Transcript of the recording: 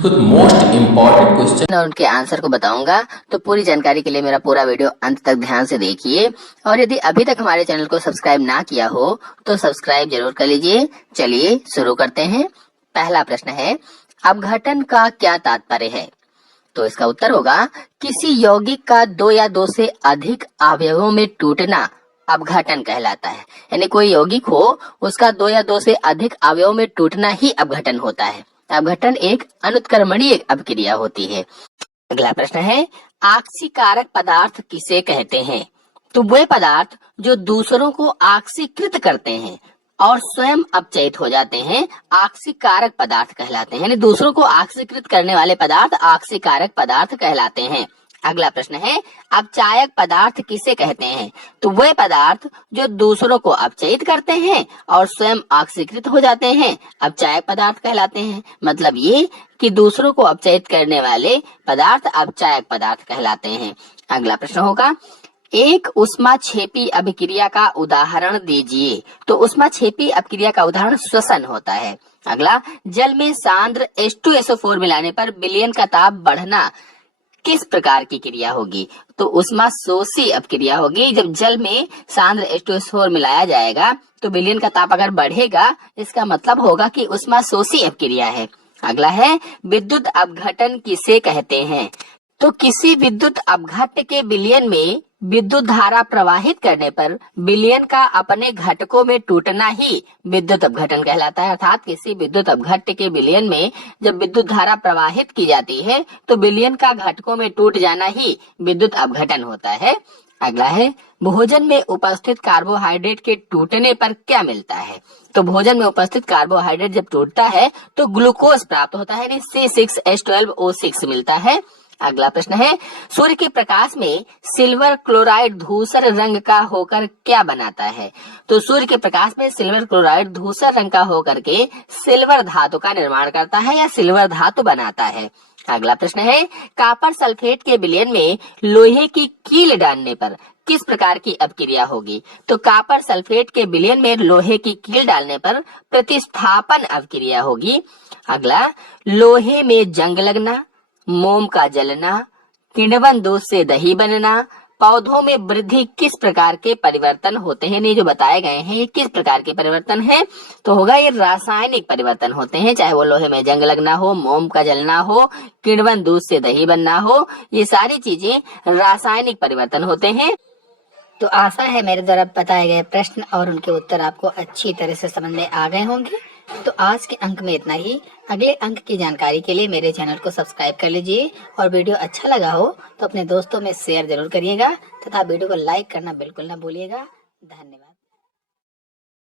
कुछ most important question और उनके आंसर को बताऊंगा। तो पूरी जानकारी के लिए मेरा पूरा वीडियो अंत तक ध्यान से देखिए, और यदि अभी तक हमारे चैनल को सब्सक्राइब ना किया हो तो सब्सक्राइब जरूर कर लीजिए। चलिए शुरू करते हैं। पहला प्रश्न है, अपघटन का क्या तात्पर्य है? तो इसका उत्तर होगा, किसी यौगिक का दो या दो से अधिक अवयवों में टूटना अपघटन कहलाता है। यानी कोई यौगिक हो, उसका दो या दो से अधिक अवयवों में टूटना ही अपघटन होता है। अपघटन एक अनुत्क्रमणीय अपक्रिया होती है। अगला प्रश्न है, आक्सीकारक पदार्थ किसे कहते हैं? तो वे पदार्थ जो दूसरों को आक्सीकृत करते हैं और स्वयं अपचयित हो जाते हैं, आक्सीकारक पदार्थ कहलाते हैं। यानी दूसरों को आक्सीकृत करने वाले पदार्थ आक्सीकारक पदार्थ कहलाते हैं। अगला प्रश्न है, अपचायक पदार्थ किसे कहते हैं? तो वे पदार्थ जो दूसरों को अपचयित करते हैं और स्वयं ऑक्सीकृत हो जाते हैं, अपचायक पदार्थ कहलाते हैं। मतलब ये कि दूसरों को अपचयित करने वाले पदार्थ अपचायक पदार्थ कहलाते हैं। अगला प्रश्न होगा, एक उष्माक्षेपी अभिक्रिया का उदाहरण दीजिए। तो उष्माक्षेपी अभिक्रिया का उदाहरण श्वसन होता है। अगला, जल में सांद्र H2SO4 मिलाने पर विलयन का ताप बढ़ना किस प्रकार की क्रिया होगी? तो उष्माशोषी अपक्रिया होगी। जब जल में सांद्र H2SO4 मिलाया जाएगा तो विलयन का ताप अगर बढ़ेगा, इसका मतलब होगा कि उष्माशोषी अपक्रिया है। अगला है, विद्युत अपघटन किसे कहते हैं? तो किसी विद्युत अपघट्य के विलयन में विद्युत धारा प्रवाहित करने पर विलयन का अपने घटकों में टूटना ही विद्युत अपघटन कहलाता है। अर्थात किसी विद्युत अपघट्य के विलयन में जब विद्युत धारा प्रवाहित की जाती है तो विलयन का घटकों में टूट जाना ही विद्युत अपघटन होता है। अगला है, भोजन में उपस्थित कार्बोहाइड्रेट के टूटने पर क्या मिलता है? तो भोजन में उपस्थित कार्बोहाइड्रेट जब टूटता है तो ग्लूकोज प्राप्त होता है, यानी C6H12O6 मिलता है। अगला प्रश्न है, सूर्य के प्रकाश में सिल्वर क्लोराइड धूसर रंग का होकर क्या बनाता है? तो सूर्य के प्रकाश में सिल्वर क्लोराइड धूसर रंग का होकर के सिल्वर धातु का निर्माण करता है या सिल्वर धातु बनाता है। अगला प्रश्न है, कॉपर सल्फेट के विलयन में लोहे की कील डालने पर किस प्रकार की अपक्रिया होगी? तो कॉपर सल्फेट के विलयन में लोहे की कील डालने पर प्रतिस्थापन अपक्रिया होगी। अगला, लोहे में जंग लगना, मोम का जलना, किण्वन दूध से दही बनना, पौधों में वृद्धि किस प्रकार के परिवर्तन होते हैं? ये जो बताए गए हैं ये किस प्रकार के परिवर्तन हैं? तो होगा ये रासायनिक परिवर्तन होते हैं। चाहे वो लोहे में जंग लगना हो, मोम का जलना हो, किण्वन दूध से दही बनना हो, ये सारी चीजें रासायनिक परिवर्तन होते हैं। तो आशा है मेरे द्वारा बताए गए प्रश्न और उनके उत्तर आपको अच्छी तरह से समझ में आ गए होंगे। तो आज के अंक में इतना ही। अगले अंक की जानकारी के लिए मेरे चैनल को सब्सक्राइब कर लीजिए, और वीडियो अच्छा लगा हो तो अपने दोस्तों में शेयर जरूर करिएगा तथा वीडियो को लाइक करना बिल्कुल ना भूलिएगा। धन्यवाद।